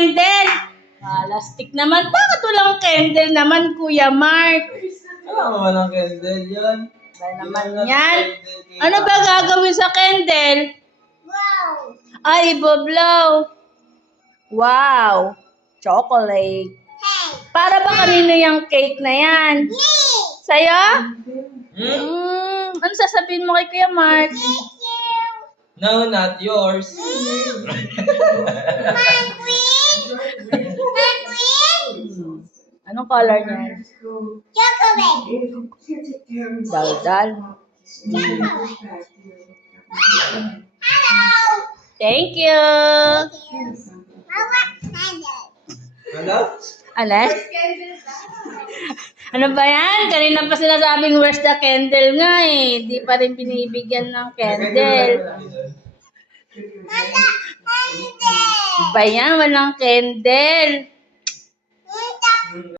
candle. Plastic naman. Bakit walang candle naman, Kuya Mark? Walang candle yan. Ba naman yan? Ano ba gagawin sa candle? Wow! Ay, iboblow. Wow. Chocolate. Hey! Para ba kanino yung cake na yan? Me! Sa'yo? Hmm? Ano sasabihin mo kay Kuya Mark? Thank you! No, not yours. My queen! My queen! Anong color niyan? Chocolate! Dal-dal. Chocolate! Hello! Thank you. Mama, candle. Ano? Alex? Ano ba yan? Kanina pa sinasabing where's the candle nga eh. Di pa rin binibigyan ng candle. Mama, candle. Ba yan? Walang candle.